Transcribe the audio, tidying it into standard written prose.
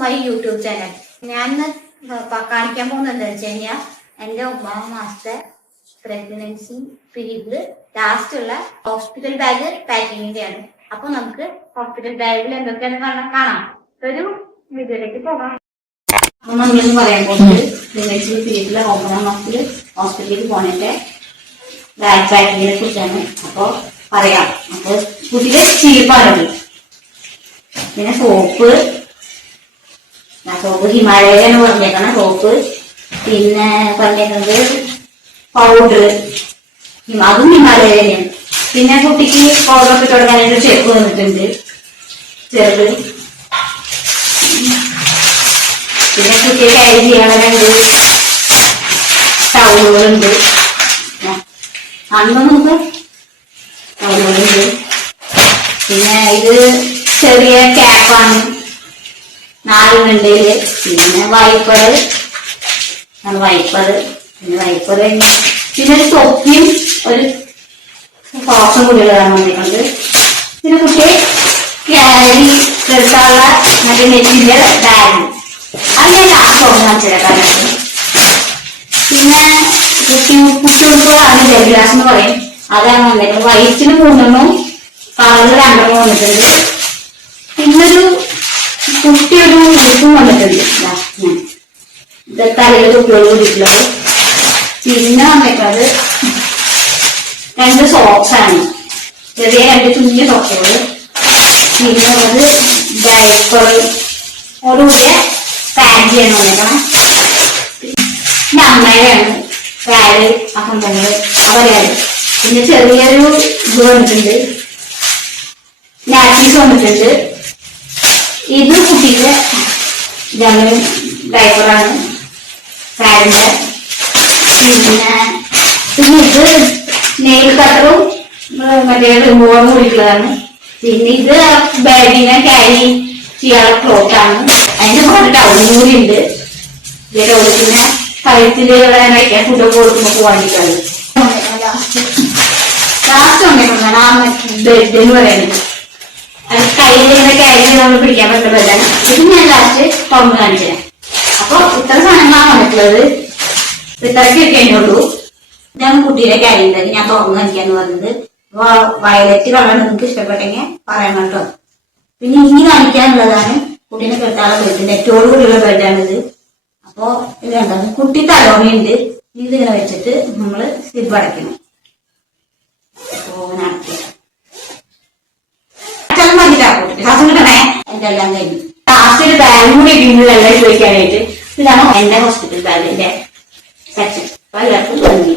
My YouTube channel. ഞാൻ കാണിക്കാൻ പോകുന്നത് എന്താ വെച്ച് കഴിഞ്ഞാൽ എൻ്റെ 9 മാസത്തെ പ്രഗ്നൻസി പീരീഡില് ലാസ്റ്റ് ഉള്ള ഹോസ്പിറ്റൽ ബാഗ് പാക്കിങ്ങിന്റെ ആണ്. അപ്പൊ നമുക്ക് ഹോസ്പിറ്റൽ ബാഗിൽ എന്തൊക്കെയാണ് കാണാം. ഒരു വീഡിയോയിലേക്ക് പോകാം. അപ്പൊ നമ്മളിന്ന് പറയാൻ പോകുന്നത് പ്രഗ്നൻസി പീരീഡില് 9 മാസത്തില് ഹോസ്പിറ്റലിലേക്ക് പോണേന്റെ ബാഗ് പാക്കിങ്ങിനെ കുറിച്ചാണ്. അപ്പൊ പറയാം. അപ്പൊ പുതിയ ചീപ്പാണത്. പിന്നെ സോപ്പ് ഹിമാലയയിലാണ് പറഞ്ഞേക്കണം. സോപ്പ് പിന്നെ പറഞ്ഞേക്കുന്നത് പൗഡർ, അതും ഹിമാലയ തന്നെയാണ്. പിന്നെ കുട്ടിക്ക് പൗഡർ ഒക്കെ തുടങ്ങാനായിട്ട് ചെരുപ്പ് വന്നിട്ടുണ്ട്, ചെറുത്. പിന്നെ കുട്ടിയെ ക്യാരി ചെയ്യാനുള്ള 2 ടൗളുകളുണ്ട്. അന്ന് നമുക്ക് ടൗളുകളുണ്ട്. പിന്നെ ഇത് ചെറിയ ക്യാപ്പാണ് 4 ഉണ്ടേല്. പിന്നെ വൈപ്പർ പിന്നെ ഒരു തൊപ്പിയും ഒരു സോക്സും കൂടിയുള്ളതാണ് വന്നിട്ടുണ്ട്. പിന്നെ കുട്ടിയെ ക്യാരി എടുക്കാനുള്ള മറ്റേ നെറ്റിന്റെ ബാഗ്, അത് ഞാൻ ലാസ്റ്റ് ഓർമ്മ കാണിച്ചിടക്കാനാണ്. പിന്നെ കുട്ടികൾക്കാണ് ജലഗ്ലാസ് എന്ന് പറയും, അതാണ് വന്നിട്ടുണ്ട്. വയസ്സിന് 3 കളറിൽ 2 വന്നിട്ടുണ്ട്. പിന്നൊരു കുട്ടിയൊരു ഉടുപ്പും വന്നിട്ടുണ്ട്. തലയിൽ കുട്ടികൾ കൂടിയിട്ടുള്ളത്. പിന്നെ വന്നിട്ടുള്ളത് 2 സോക്സാണ്, ചെറിയ 2 കുഞ്ഞു സോക്സുകൾ. പിന്നെ ഉള്ളത് ഡയപ്പർ ഓടുകൂടിയ പാൻറ്റിയാണ് വന്നിരിക്കണം. പിന്നെ അമ്മയുടെയാണ് പാഡ് അസംബന്ധങ്ങൾ അവരെയാണ്. പിന്നെ ചെറിയൊരു ഇത് വന്നിട്ടുണ്ട്, നാപ്പീസ് വന്നിട്ടുണ്ട്. ഇത് കുട്ടിയുടെ ഡയപ്പറാണ് പാഡിന്റെ. പിന്നെ ഇത് നെയിൽ കട്ടറും മറ്റേ റിമൂവറും കൂടിയിട്ടുള്ളതാണ്. പിന്നെ ഇത് ബാഗിനെ ക്യാരി ചെയ്യാനുള്ള ക്ലോത്താണ്. അതിന്റെ പുറത്ത് ടൗലും കൂടി ഉണ്ട്. പിന്നെ കഴുത്തില് വയ്ക്കാൻ ഫുഡൊക്കെ കൊടുക്കുമ്പോ പോകാണ്ടിരിക്കാറ്. ലാസ്റ്റ് വന്നിട്ടുള്ളതാണ് ആ ബെഡ് എന്ന് പറയുന്നത്. അത് കയ്യിലിങ്ങനെ ക്യാരി നമ്മൾ പിടിക്കാൻ പറ്റുന്ന ബെഡാണ്. ഇത് ഞാൻ ലാസ്റ്റ് തുറന്ന് കാണിച്ചത്. അപ്പൊ ഇത്ര സാധനങ്ങളാണ് വന്നിട്ടുള്ളത്. ഇത്രയ്ക്ക് കഴിഞ്ഞുള്ളൂ. ഞാൻ കുട്ടീനെ ക്യാരി ചെയ്തത് ഞാൻ തുറന്ന് കാണിക്കാന്ന് പറഞ്ഞത്. വയലറ്റ് കളർ നിങ്ങൾക്ക് ഇഷ്ടപ്പെട്ടെങ്കിൽ പറയണം കേട്ടോ. പിന്നെ ഇനി കാണിക്കാനുള്ളതാണ് കുട്ടീനെ കെട്ടാനുള്ള ബെഡ്, നെറ്റോട് കൂടിയുള്ള ബെഡാണിത്. അപ്പൊ ഇത് കണ്ടത് കുട്ടി തലോണിയുണ്ട്. ഇതിങ്ങനെ വെച്ചിട്ട് നമ്മള് സിബ് അടയ്ക്കണം. ശ്വാസം കിട്ടണേ. എന്റെ എല്ലാം കഴിഞ്ഞു. ലാസ്റ്റ് ഒരു ബാഗും കൂടി ഇട്ടിട്ടുണ്ട് വെള്ളം ചോദിക്കാനായിട്ട്. ഇതാണ് എന്റെ ഹോസ്പിറ്റൽ ബാഗിന്റെ സെക്ഷൻ. അപ്പൊ എല്ലാവർക്കും നന്ദി.